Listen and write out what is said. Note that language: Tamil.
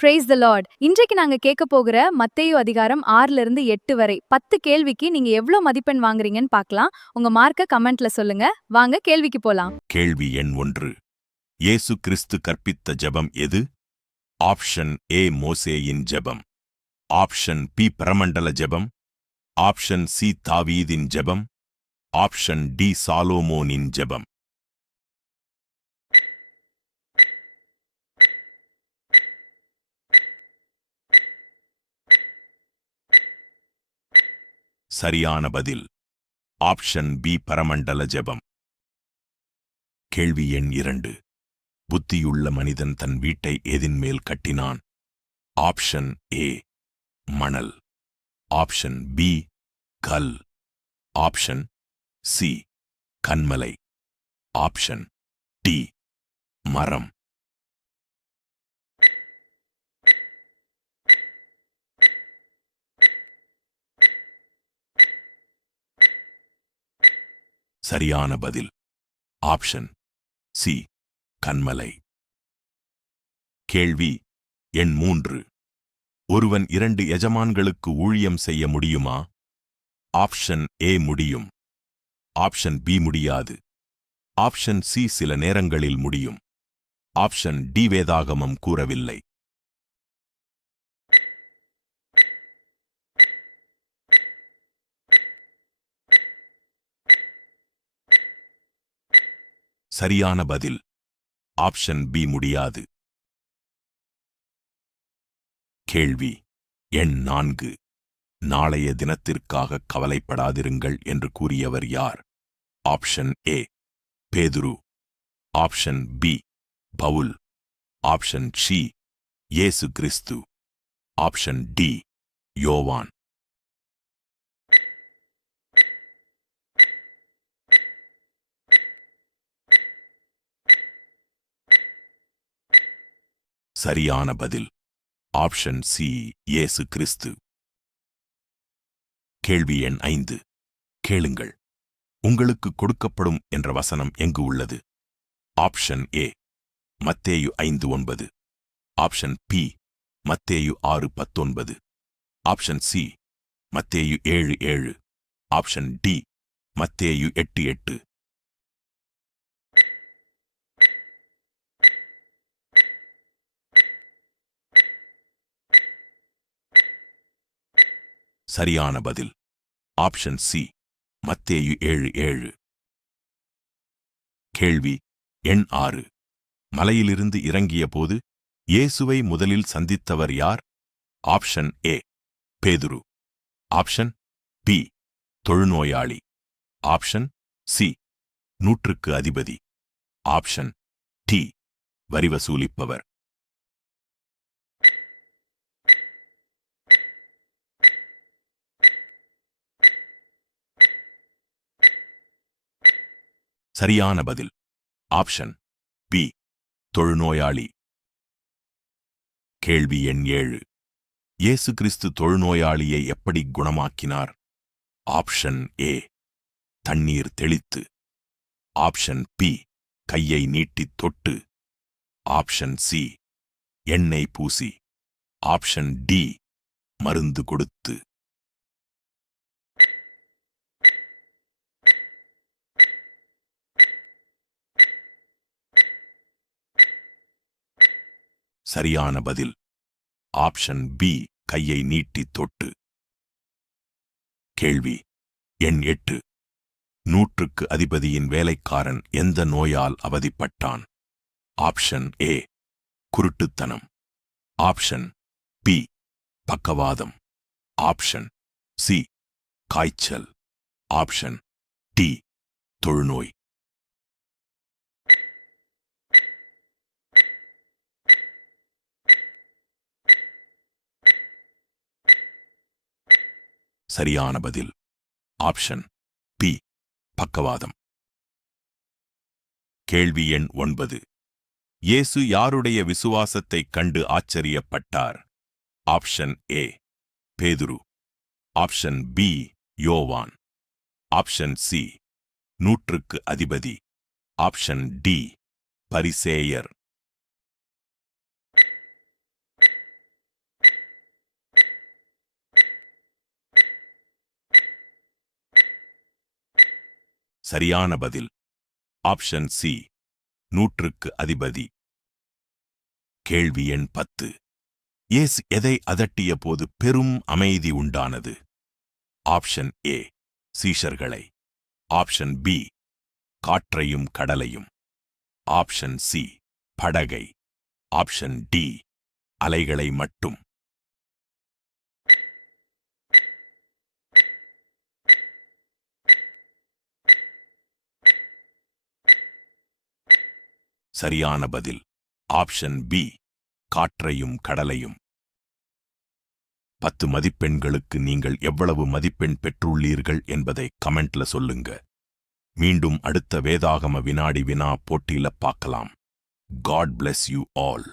Praise the Lord. இன்றைக்கு நாங்க கேட்க போகிற மத்தேயு அதிகாரம் 6ல இருந்து 8 வரை 10 கேள்விக்கு நீங்க எவ்ளோ மதிப்பெண் வாங்குறீங்கன்னு பார்க்கலாம். உங்க மார்க்க கமெண்ட்ல சொல்லுங்க. வாங்க கேள்விக்கு போலாம். கேள்வி எண் 1. இயேசு கிறிஸ்து கற்பித்த ஜெபம் எது? ஆப்ஷன் ஏ மோசேயின் ஜெபம். ஆப்ஷன் பி பிரமண்டல ஜெபம். ஆப்ஷன் சி தாவீதின் ஜெபம். ஆப்ஷன் டி சாலோமோனின் ஜெபம். சரியான பதில் ஆப்ஷன் பி பரமண்டல ஜெபம். கேள்வி எண் 2. புத்தியுள்ள மனிதன் தன் வீட்டை எதின் மேல் கட்டினான்? ஆப்ஷன் ஏ மணல். ஆப்ஷன் பி கல். ஆப்ஷன் சி கன்மலை. ஆப்ஷன் டி மரம். சரியான பதில் ஆப்ஷன் சி கன்மலை. கேள்வி எண் 3. ஒருவன் 2 எஜமான்களுக்கு ஊழியம் செய்ய முடியுமா? ஆப்ஷன் ஏ முடியும். ஆப்ஷன் பி முடியாது. ஆப்ஷன் சி சில நேரங்களில் முடியும். ஆப்ஷன் டி வேதாகமம் கூறவில்லை. சரியான பதில் ஆப்ஷன் பி முடியாது. கேள்வி எண் 4. நாளைய தினத்திற்காக கவலைப்படாதிருங்கள் என்று கூறியவர் யார்? ஆப்ஷன் ஏ பேதுரு. ஆப்ஷன் பி பவுல். ஆப்ஷன் சி இயேசு கிறிஸ்து. ஆப்ஷன் டி யோவான். சரியான பதில் ஆப்ஷன் சி இயேசு கிறிஸ்து. கேள்வி எண் 5. கேளுங்கள். உங்களுக்கு கொடுக்கப்படும் என்ற வசனம் எங்கு உள்ளது? ஆப்ஷன் ஏ மத்தேயு 5:9. ஆப்ஷன் பி மத்தேயு 6:19. ஆப்ஷன் சி மத்தேயு 7:7. ஆப்ஷன் டி மத்தேயு 8:8. சரியான பதில் ஆப்ஷன் சி மத்தேயு 7:7. கேள்வி எண் 6. மலையிலிருந்து இறங்கிய போது இயேசுவை முதலில் சந்தித்தவர் யார்? ஆப்ஷன் ஏ பேதுரு. ஆப்ஷன் பி தொழுநோயாளி. ஆப்ஷன் சி 100க்கு அதிபதி. ஆப்ஷன் டி வரி வசூலிப்பவர். சரியான பதில் ஆப்ஷன் பி தொழுநோயாளி. கேள்வி எண் 7. இயேசு கிறிஸ்து தொழுநோயாளியை எப்படி குணமாக்கினார்? ஆப்ஷன் ஏ தண்ணீர் தெளித்து. ஆப்ஷன் பி கையை நீட்டித் தொட்டு. ஆப்ஷன் சி எண்ணெய் பூசி. ஆப்ஷன் டி மருந்து கொடுத்து. சரியான பதில் ஆப்ஷன் பி கையை நீட்டி தொட்டு. கேள்வி எண் 8. 100க்கு அதிபதியின் வேலைக்காரன் எந்த நோயால் அவதிப்பட்டான்? ஆப்ஷன் ஏ குருட்டுத்தனம். ஆப்ஷன் பி பக்கவாதம். ஆப்ஷன் சி காய்ச்சல். ஆப்ஷன் டி தொழுநோய். சரியான பதில் ஆப்ஷன் பி பக்கவாதம். கேள்வி எண் 9. இயேசு யாருடைய விசுவாசத்தைக் கண்டு ஆச்சரியப்பட்டார்? ஆப்ஷன் ஏ பேதுரு. ஆப்ஷன் பி யோவான். ஆப்ஷன் சி 100க்கு அதிபதி. ஆப்ஷன் டி பரிசேயர். சரியான பதில் ஆப்ஷன் சி, 100க்கு அதிபதி. கேள்வி எண் 10. இயேசு எதை அதட்டிய போது பெரும் அமைதி உண்டானது? ஆப்ஷன் ஏ, சீஷர்களை. ஆப்ஷன் பி, காற்றையும் கடலையும். ஆப்ஷன் சி, படகை. ஆப்ஷன் டி, அலைகளை மட்டும். சரியான பதில் ஆப்ஷன் பி, காற்றையும் கடலையும். 10 மதிப்பெண்களுக்கு நீங்கள் எவ்வளவு மதிப்பெண் பெற்றுள்ளீர்கள் என்பதை கமெண்ட்ல சொல்லுங்க. மீண்டும் அடுத்த வேதாகம வினாடி வினா போட்டியில பார்க்கலாம். God bless you all.